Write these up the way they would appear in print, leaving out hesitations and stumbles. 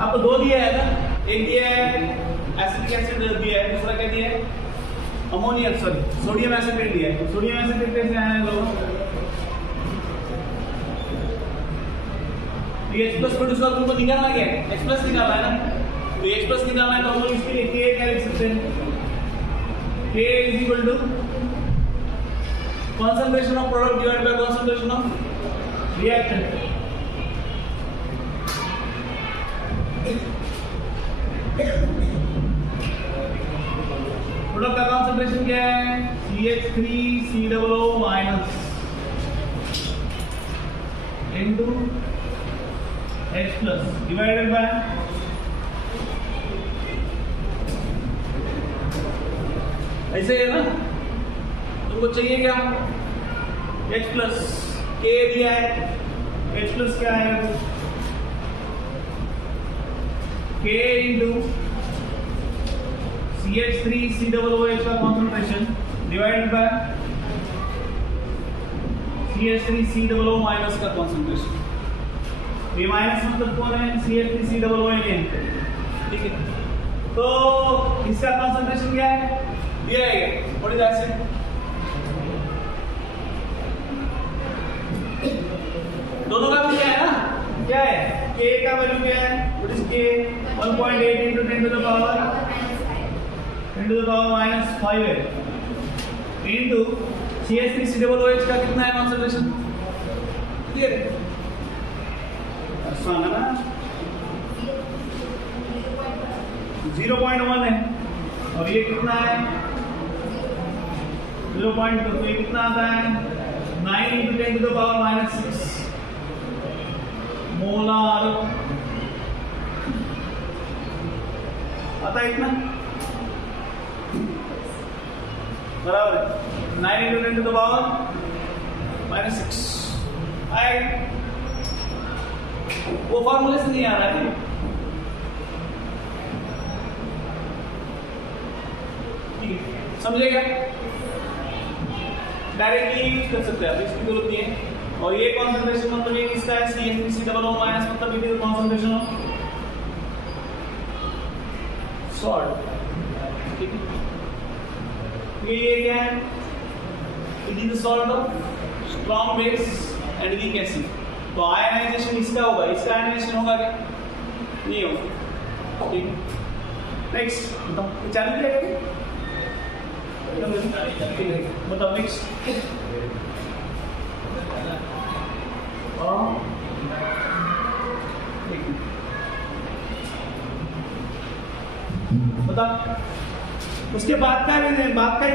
आपको दो दिया है ना, एक दिया है एसिटिक एसिड दिया है, दूसरा क्या दिया है अमोनियम सॉरी सोडियम एसिटेट दिया है। सोडियम एसिटेट कैसे आया है लोगों, ये H+ प्रोड्यूस कर तुमको निकालना क्या है, H+ निकालना है ना, तो H+ निकालना है तो हम लोग इसके लिए K क्या लिख सकते हैं, K is equal to concentration of product divided by concentration of reactant। Product का कॉन्सेंट्रेशन क्या है CH3COO minus into H+ divided by ऐसे है ना, तुमको चाहिए क्या H+, K दिया है, H+ क्या है K इंटू CH3COOH का concentration divided by CH3COO minus का कॉन्सेंट्रेशन। ये माइनस मतलब कौन है, CH3COOH है, ठीक है। तो इसका कॉन्सेंट्रेशन क्या है दिया है, व्हाट इज एसिड, दोनों का भी क्या है ना, क्या है K का वैल्यू क्या है, what is K 1.8 into 10 to the power -5 है इनटू CH3COOH का कितना है कॉन्सेंट्रेशन, क्लियर है, आसान है ना, 0.1 है और ये कितना है 0.2, तो ये कितना आता है 9 into 10 to the power -6 molar आता है इतना, बराबर 9 into 10 to the power -6 आएगा। वो फॉर्मूले से नहीं आ रहा है, ठीक है, समझेगा, डायरेक्टली यूज कर सकते हैं, इसकी जरूरत नहीं है। और ये कॉन्सेंट्रेशन मतलब ये किसका है CH3COO माइनस मतलब it is concentration of salt, ठीक है। ये क्या है, it is the salt of strong base and weak acid. तो आयनाइजेशन इसका होगा, इसका आयनाइजेशन होगा क्या, नहीं होगा, ठीक है। नेक्स्ट बताओ, चालू करेगा बताओ नेक्स्ट, बता उसके बाद का ही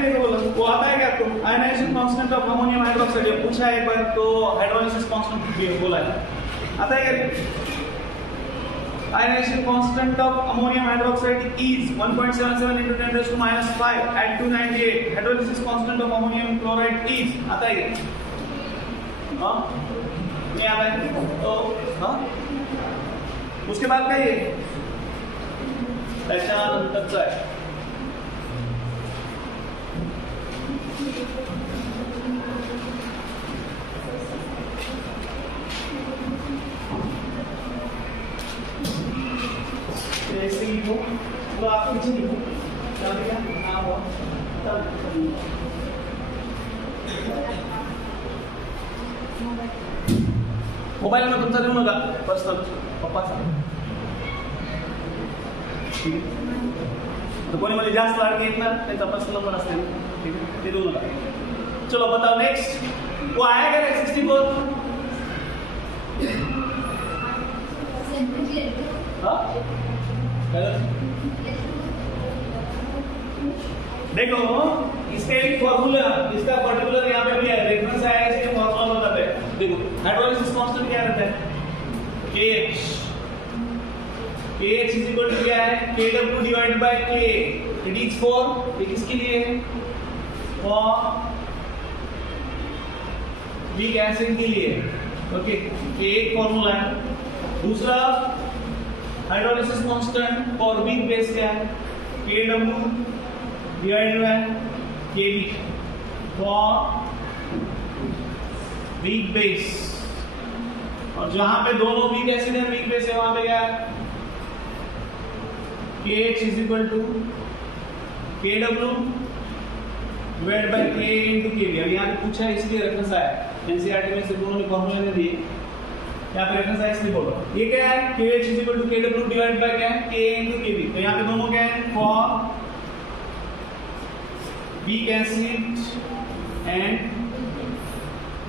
देखो बोला, वो आता है क्या आपको, ionisation constant of ammonium hydroxide पूछा है एक बार, तो हाइड्रोलिसिस कांस्टेंट बोला है, आता है क्या, ionisation constant of ammonium hydroxide is 1.77 into 10⁻⁵ at 298, hydrolysis constant of ammonium chloride is, आता है हाँ नहीं आता है, तो हाँ उसके बाद का ये पहचान कच्चा है, ऐसे लिखो, तो आप पीछे लिखो, नाम हो मोबाईल में तुमचा देऊ नका, पर्सनल पप्पाचा, ठीक आहे। तो कोणी मध्ये जास्त लाडके आहेत ना, त्यांचा पर्सनल नंबर असते ना, ठीक आहे, ते देऊ नका। चलो बताओ नेक्स्ट, वो आया क्या 64, हाँ देखो इसका एक फॉर्मूला, इसका पर्टिकुलर यहाँ पे भी है, रेफरेंस आया है, इसके फॉर्मूला बताते हैं। देखो हाइड्रोलिसिस कांस्टेंट क्या रहता है, KH इज इक्वल टू क्या है KW divided by K, it is for, ये किसके लिए है, फॉर वीक एसिड के लिए, ओके, ये एक फॉर्मूला है। दूसरा hydrolysis constant for weak base क्या है, KW divided by KB for weak base, और जहां पे दोनों वीक एसिड है वीक बेस है वहां पे क्या है KH is equal to KW divide by K into KB। अब यहाँ पे पूछा है इसलिए रेफरेंस आया, एनसीईआरटी में से दोनों ने फॉर्मूले में दिए, यहाँ पे रेफरेंस आया इसलिए बोलो। ये क्या है, KH is equal to KW divide by क्या है, K into KB। तो यहाँ पे दोनों क्या है, for B cancelled and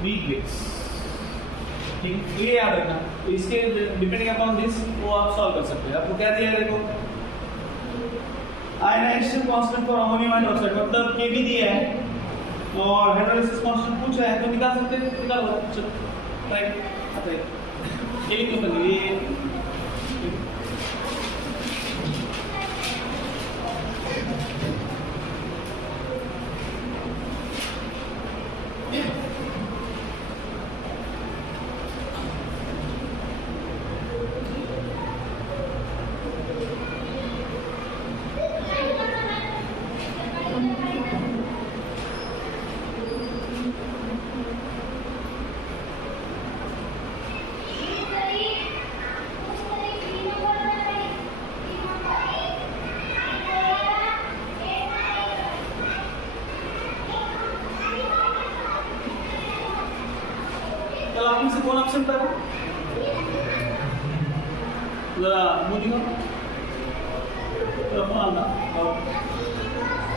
B gives, ठीक है। तो ये याद रखना, तो इसके डिपेंडिंग अपॉन दिस वो आप सॉल्व कर सकते हैं। आपको क्या दिया है देखो, ionisation constant for ammonium hydroxide मतलब Kb दिया है और हाइड्रोलाइसिस कांस्टेंट पूछा है, तो निकाल सकते हैं, निकालो। चलो राइट, आता है ये क्यों कर लिए से कौन ऑप्शन था वो, जरा मुझे दिखाओ, कौन आना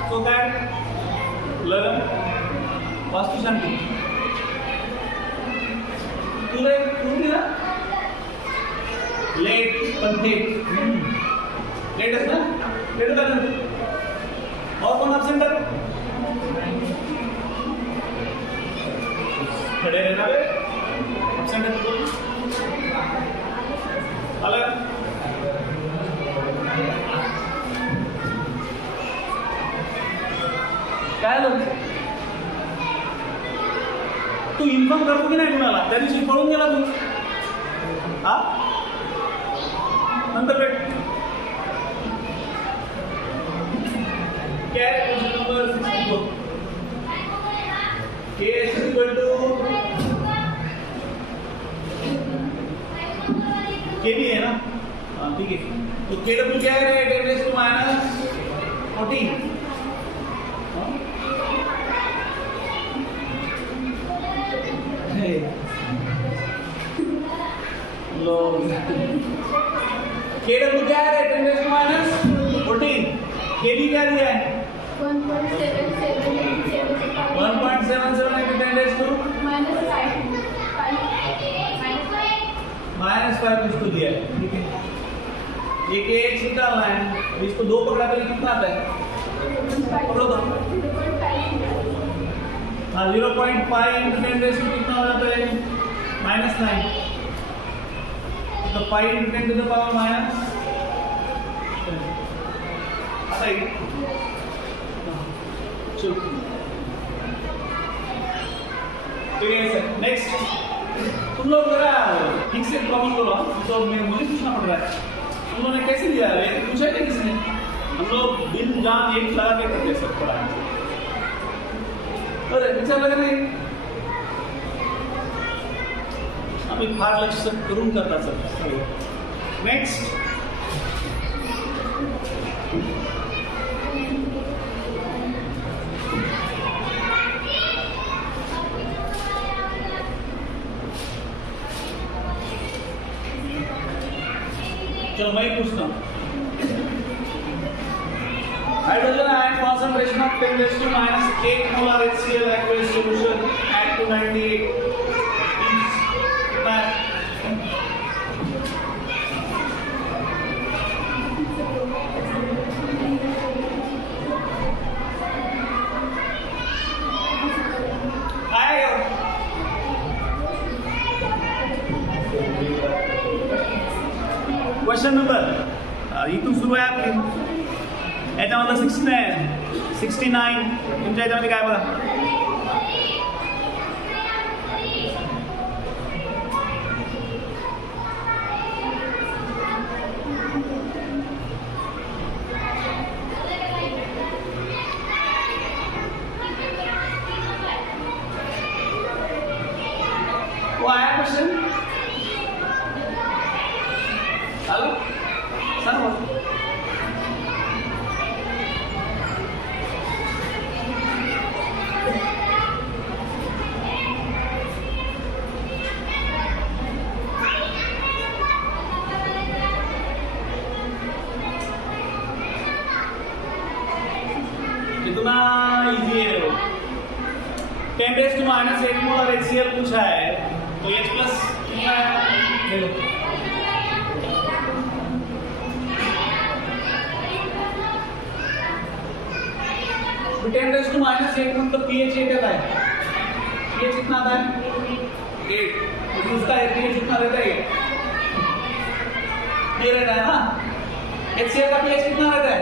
तो दैट लगन वास्तु शांति पूरे पूरी ना लेट पंथेट लेट है ना, लेट था और कौन ऑप्शन था, खड़े रहना बे ऑप्शन है तो अलग काय लोक तू इन्फॉर्म करतो की नाही कुणाला, त्या दिवशी पळून गेला तू, हा नंतर भेट क्या है question number 64 K is equal to KB है ना, हाँ ठीक है। तो KW क्या है, 10 raised to minus 14 low KW क्या है, 10 raised to minus 14। KB क्या दिया है 1.77 into 10 raised to -5 इसको दिया है, ठीक है। एक KH निकालना है, इसको दो पकड़ा तो कितना आता है, पकड़ो तो हाँ 0.5 into 10 raised to कितना हो जाता है -9, तो 5 into 10 to the power minus सही। चलो ठीक है सर, नेक्स्ट तुम लोग जरा ठीक से प्रॉब्लम करो, तो मुझे पूछना पड़ रहा है तुम लोगों ने कैसे लिया है, पूछा है किसने, हम लोग दिल जान एक लगा के करते सर पढ़ा, अरे अच्छा लग रही आम्ही फार लक्ष करून करता सर। नेक्स्ट चलो मैं पूछता हूँ, hydrogen ion concentration of 10 raised to minus 8 molar HCl aqueous solution at 298 कितना है, आएगा क्वेश्चन नंबर इथून सुरू आहे आपली, याच्यामध्ये 69 तुमच्या याच्यामध्ये काय बघा, वो आया क्वेश्चन आलो सांग कितना इजी है वो। 10⁻⁸ मोलर HCl पूछा है तो H प्लस कितना है ले लो। तो 10⁻⁸ मतलब pH 8 आता है। pH कितना आता है 8, तो उसका pH कितना रहता है ये रहता है ना। HCl का pH कितना रहता है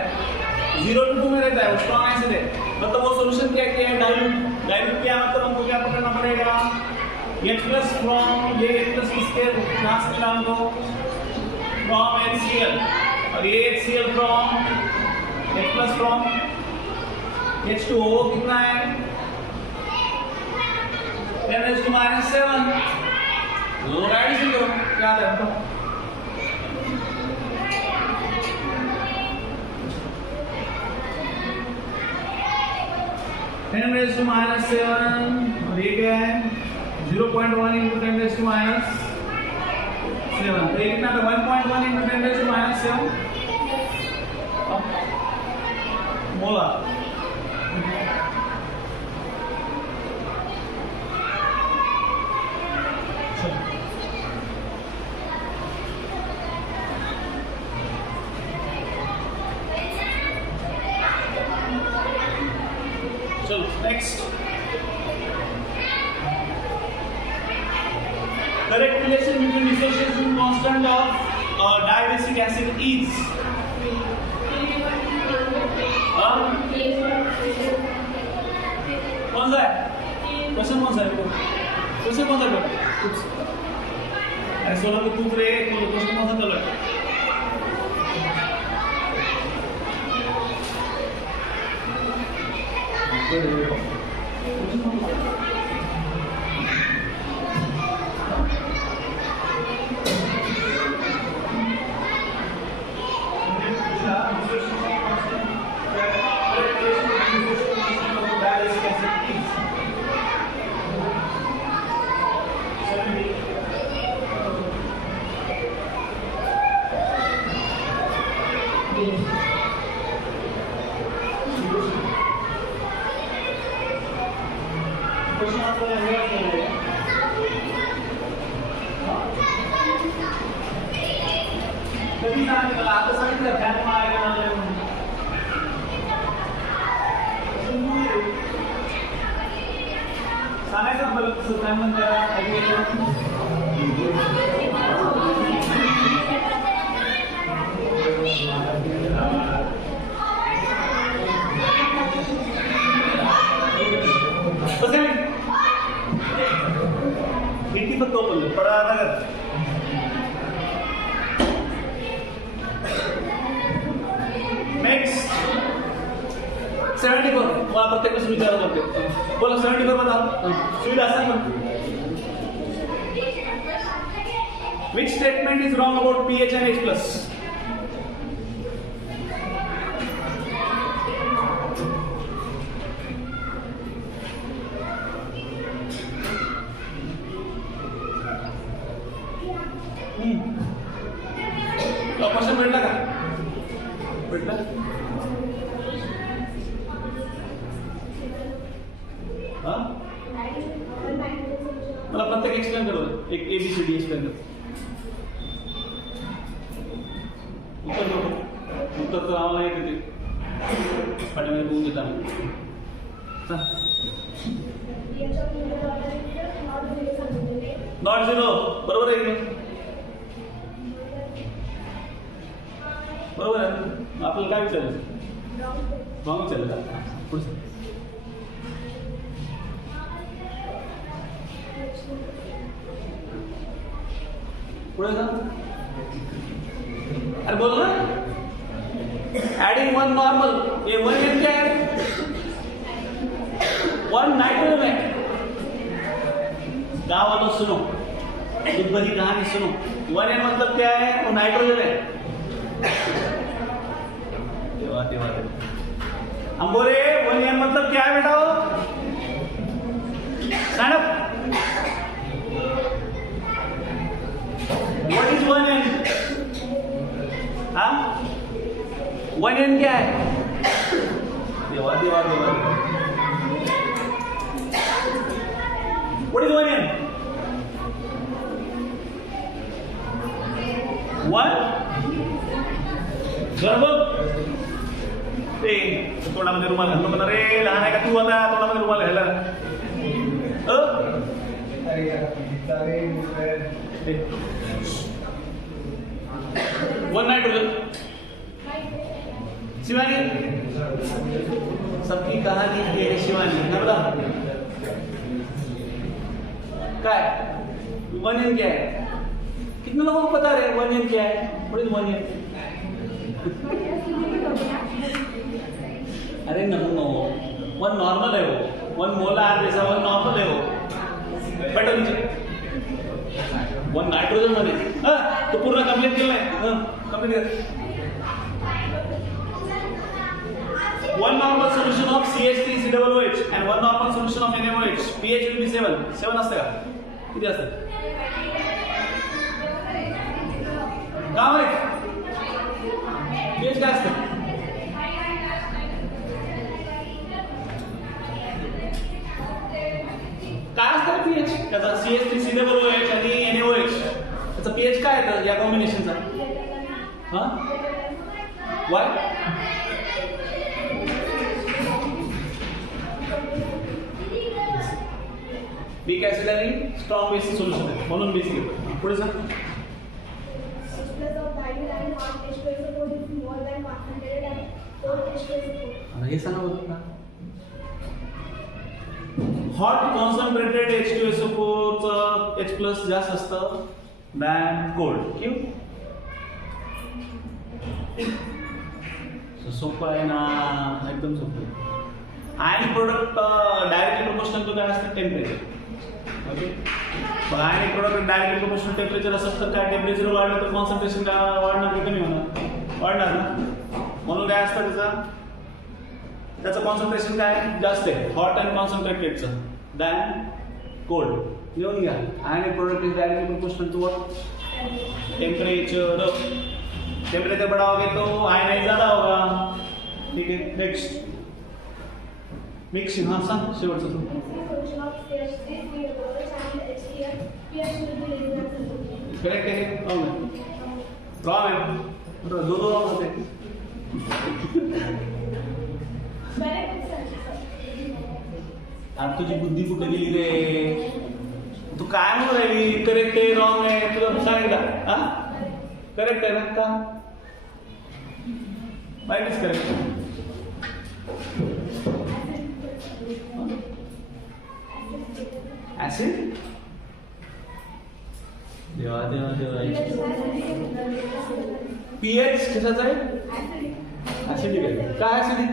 0 to 2 में रहता है, वो स्ट्रॉन्ग एसिड है। मतलब वो सॉल्यूशन क्या किया है डाइल्यूट किया, मतलब हमको क्या पकड़ना पड़ेगा H प्लस फ्रॉम ये H प्लस किसके कहां से मिला हमको फ्रॉम HCl, और ये HCl from H plus from H2O कितना है 10⁻⁷। दोनों का एडिशन करो क्या आता है हमको। (10⁻⁷) और ये क्या है 0.1 into 10⁻⁷। तो ये कितना था 1.1 into 10⁻⁷ मोलर। चलो next, correct relation between dissociation constant of dibasic acid is कौन सा है क्वेश्चन, कौन सा है क्वेश्चन, कौन सा है ऐसा लगा तू रे क्वेश्चन कौन सा कलर प्रत्येक सुविधा करते बोलो 74 बताओ सुविधा आसान। Which statement is wrong about pH and H plus? तो क्वेश्चन भेटला का भेटला मला प्रत्येक एक्सप्लेन करो एक ABCD एक्सप्लेन करो उत्तर तो आम्हाला येते ते पाठीमागे बघून देता नॉट झिरो बरोबर आहे बरोबर आहे आपल्याला काय विचारायचं रॉंग विचारायचं पुढचं पुढे जा अरे बोल ना एडिंग वन नॉर्मल ये वन एन क्या है वन नाइट्रोजन है गाँव वालों सुनो दुख भरी कहानी सुनो वन एन मतलब क्या है वो नाइट्रोजन है हम बोले वन एन मतलब क्या है बेटा stand up What is 1N? हाँ 1N क्या है देवा देवा देवा. What is 1n? 1 जरा बघ ते तोंडामध्ये रुमाल घालतो म्हणा रे. लहान आहे का तू आता तोंडामध्ये रुमाल घालला. 1 नाइट्रोजन. शिवानी सबकी कहानी ये है शिवानी. ना बता क्या है 1n क्या है. कितने लोगों को पता है 1n क्या है. What is 1n? अरे नो 1 नॉर्मल है वो. 1 मोलार जैसा 1 नॉर्मल है वो. बैठो नीचे. 1 नाइट्रोजन मध्ये तो पूर्ण कंप्लीट केलाय. कंप्लीट कर. 1 normal solution of CH3COOH and 1 normal solution of NaOH. pH will be 7. 7 असतं का. किती असतं. का माहित pH काय असतं. काय असतं pH त्याचा. CH3COOH आणि NaOH त्याचा pH काय आहे या कॉम्बिनेशनचा. हा why weak acid आणि strong base सोल्युशन आहे म्हणून बेस घेतो. पुढे सांग. हे सांगा बघ ना. हॉट कॉन्सन्ट्रेटेड H2SO4 च H+ जास्त असतं दॅन कोल्ड. क्यों. सोपं आहे ना. एकदम सोपं. Ionic product directly proportional to काय असतं temperature. Okay. Ionic product directly proportional temperature असेल तर काय टेम्परेचर वाढलं तर कॉन्सन्ट्रेशन काय वाढणार की कमी होणार. वाढणार ना. म्हणून काय असतं त्याचं कॉन्सन्ट्रेशन काय जास्त आहे हॉट अँड कॉन्सन्ट्रेटेडचं दॅन कोल्ड. लिहून घ्या. Ionic product is directly proportional to what temperature. Temperature बड़ा होगा तो आयनाइज ज्यादा होगा. ठीक है. Next mixing. हाँ सांग शेवटचं तू. करेक्ट आहे. रॉंग आहे. दो रॉंग होते. तुझी बुद्धी कुठे गेली रे. तू काय म्हणून राहिली. करेक्ट आहे रॉंग आहे तुला सांगितलं. हा करेक्ट आहे ना. का माहितीच करेक्ट. ऍसिड देवा देवा देवा. पीएच कशाचा आहे. ऍसिडिक आहे. काय ऍसिडिक.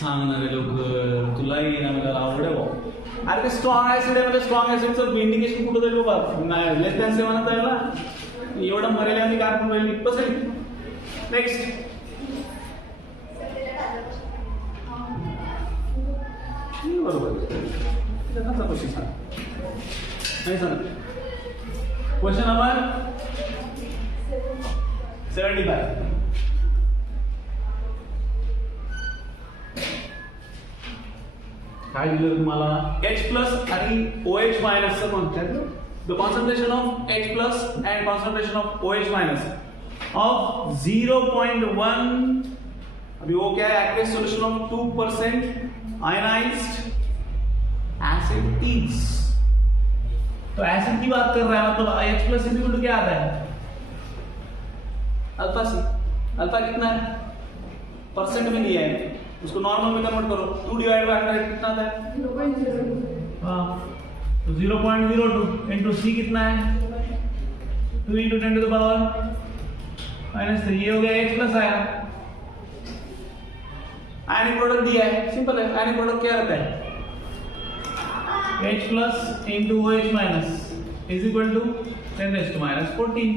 सांगणारे लोक तुलाही ना मला आवड आहे भाऊ. अरे ते स्ट्रॉंग ऍसिड आहे म्हणजे स्ट्रॉंग ऍसिडचं इंडिकेशन कुठं जाईल बाबा. लेस दॅन 7 जायला एवढं मरेल आणि काय पण राहील. बसेल. नेक्स्ट. बरोबर. त्याचा क्वेश्चन सांग. नाही सांग. Question number 75. काय दिलं तुम्हाला. H+ आणि OH- चं concept. The concentration of H+ and concentration of OH- of 0.1. अभी वो क्या है. Aqueous solution of 2% ionised acid is. तो एसिड की बात कर रहा है मतलब H+ इक्वल टू क्या आता है अल्फा सी. अल्फा कितना है परसेंट में दिया है. उसको नॉर्मल में कन्वर्ट करो. 2 डिवाइड बाय 100 कितना आता है. 0.02. तो 0.02 इंटू सी कितना है 2 इंटू 10 टू द पावर -3. ये हो गया H+ आया. आयनिक प्रोडक्ट दिया है. सिंपल है. आयनिक प्रोडक्ट क्या रहता है H+ into OH- is equal to 10⁻14.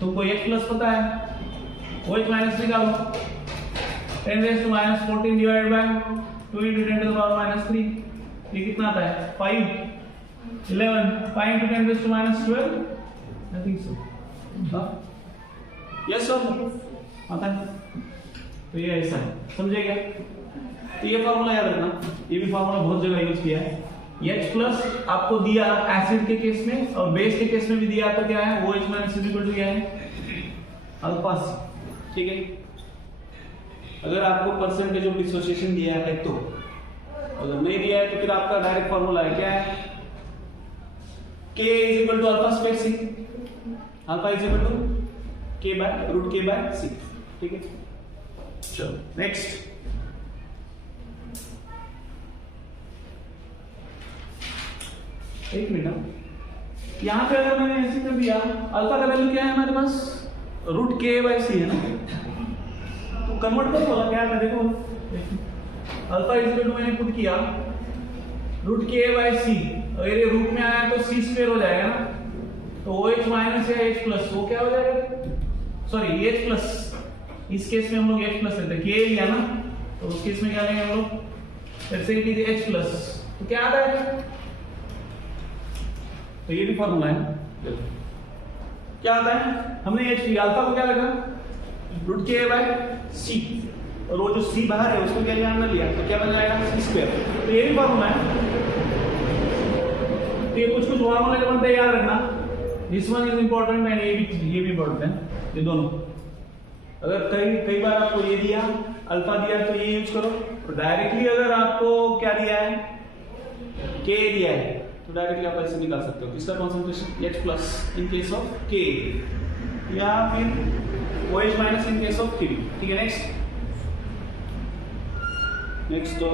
तुमको H+ पता है. OH- निकालो. 10⁻14 divide by 2 into 10 to the power -3. ये कितना आता है 5 11. 5 into 10⁻12. I think so. Yes और नो? आता है? तो ये ऐसा है, समझे क्या? तो ये फॉर्मूला याद रखना, ये भी फॉर्मूला बहुत जगह यूज किया है। H प्लस आपको दिया एसिड के केस में और बेस के केस में भी दिया, तो क्या है OH minus is equal to क्या है अल्फा सी, ठीक है। अगर आपको परसेंटेज ऑफ डिसोसिएशन दिया है तो, अगर नहीं दिया है तो फिर आपका डायरेक्ट फॉर्मूला है क्या है, K is equal to alpha square C, alpha is equal to K by root K by C, ठीक है। चलो नेक्स्ट, एक मिनट, यहां पे अगर मैंने ऐसे कर दिया, अल्फा का वैल्यू क्या है हमारे पास, रूट K बाय सी है ना, तो कन्वर्ट कर बोला क्या है, देखो अल्फा इज इक्वल टू मैंने पुट किया रूट K बाय सी, अगर ये रूट में आया तो सी स्क्वायर हो जाएगा ना, तो OH माइनस या H प्लस वो क्या हो जाएगा, सॉरी H प्लस, इस केस में हम लोग H प्लस लेते हैं, K लिया ना, तो उस केस में क्या लेंगे हम लोग, फिर से इट इज H प्लस, तो क्या आता है, तो ये भी फॉर्मूला है, क्या आता है, हमने H लिया, अल्फा को क्या लगा रूट K बाय सी, और वो जो सी बाहर है उसको क्या लिया हमने लिया, तो क्या बन जाएगा सी स्क्वायर, तो ये भी फॉर्मूला है। तो ये कुछ फॉर्मूला जो बनते हैं याद रखना, this one is important and ये भी इंपॉर्टेंट है, ये दोनों। अगर कई बार आपको ये दिया अल्फा दिया तो ये यूज करो, तो डायरेक्टली अगर आपको क्या दिया है K दिया है तो डायरेक्टली आप ऐसे निकाल सकते हो, किसका concentration H plus in case of K, या फिर OH minus in case of K, ठीक है। नेक्स्ट तो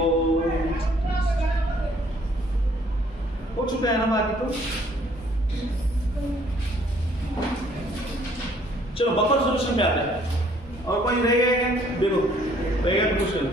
हो चुका है ना बाकी तो, चलो बफर सॉल्यूशन पे आते हैं, और कोई रहेगा क्या, देखो रहेगा तो पूछ लो।